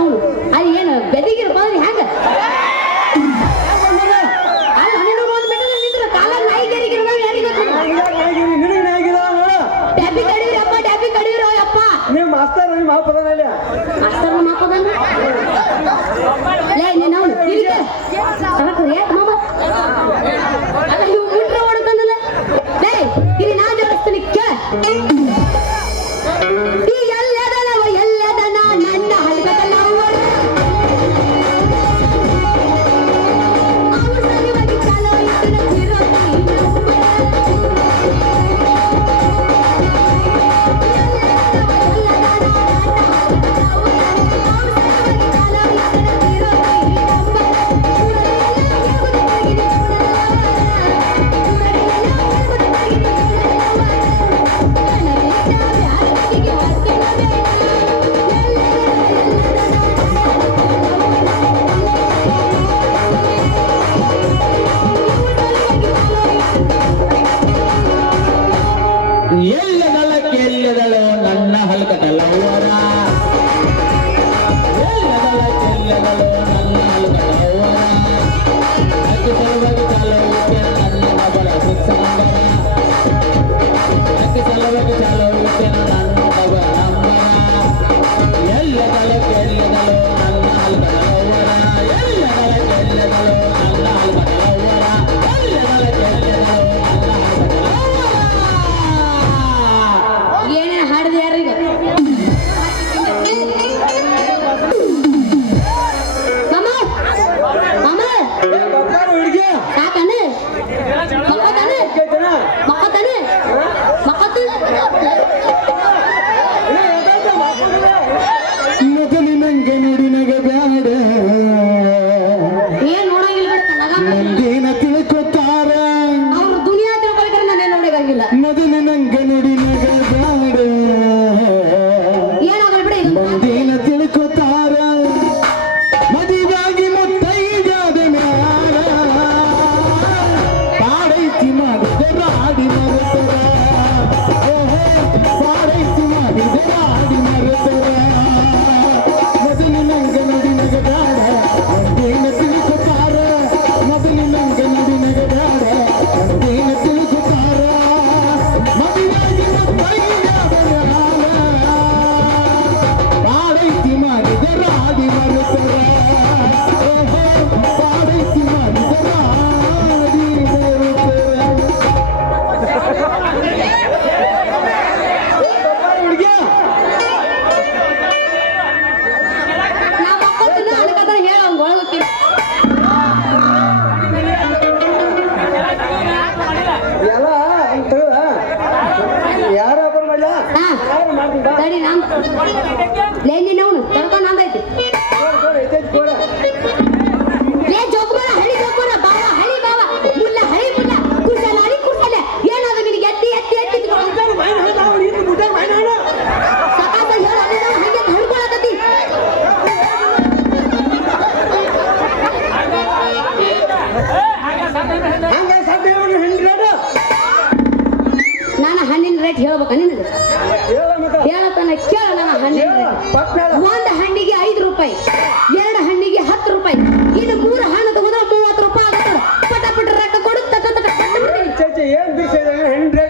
ಲೇ ಅಲ್ಲಿ ಏನು ಬೆದಿಗಿರ ಬಂದ್ರಿ ಹ್ಯಾಂಗ? yeah. Argentina. ಹನ್ನೆರಡು ಒಂದ್ ಹಣ್ಣಿಗೆ ಐದು ರೂಪಾಯಿ ಎರಡು ಹಣ್ಣಿಗೆ ಹತ್ತು ರೂಪಾಯಿ. ಇದು ಮೂರು ಹಣ್ಣು ತಗೊಂಡ್ರೆ ಮೂವತ್ತು ರೂಪಾಯಿ ಆಗುತ್ತೆ. ಪಟ ಪಟ ರೊಕ್ಕ ಕೊಡು ಹೆಣ್ಣು ರೇಟ್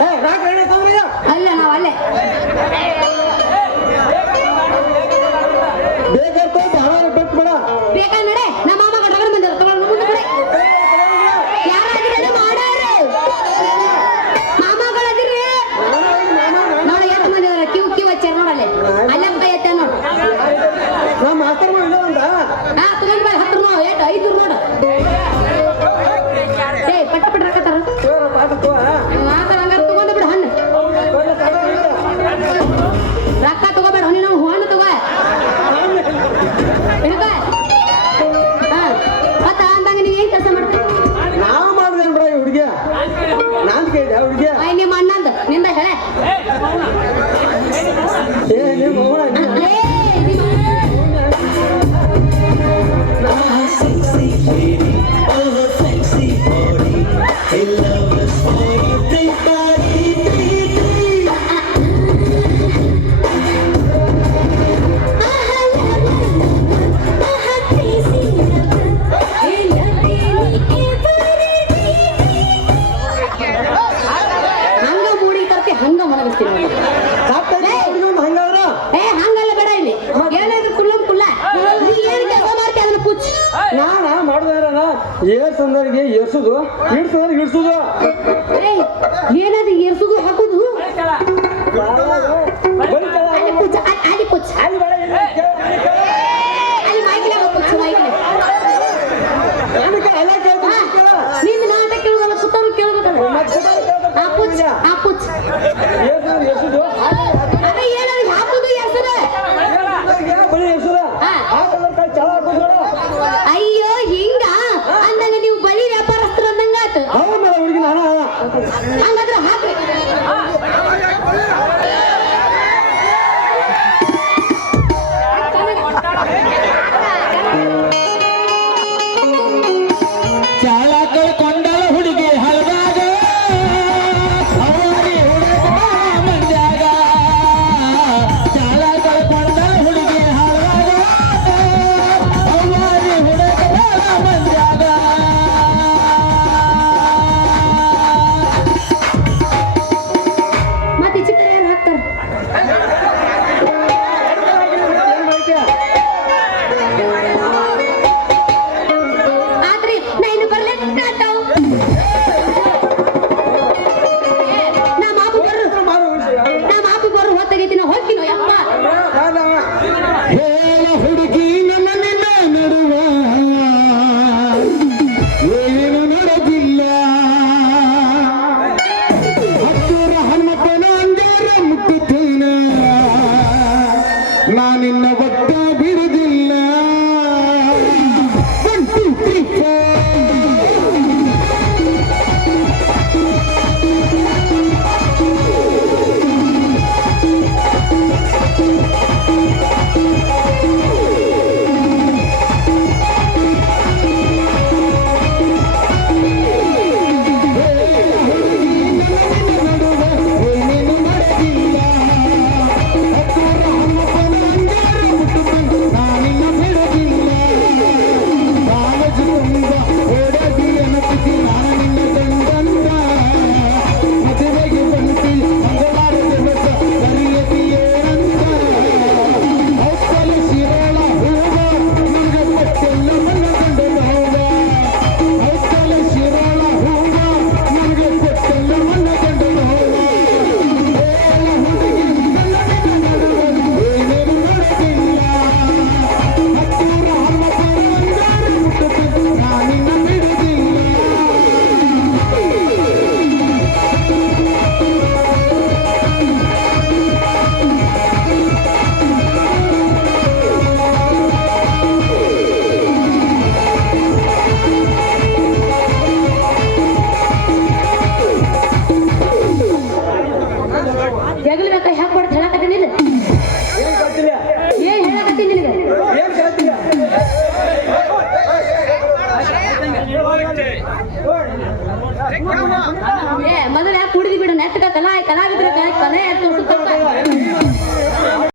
ராஜா ನಿಮ್ಮ ಅಣ್ಣಂದ. ನಿಂದ ಹೇಳ. ಎರ್ಸುದು ಇರ್ಸುದು ಇಡ್ಸುದು ಏನದು ಎರ್ಸುದು ಹಾಕುದು ಹಾಕುದು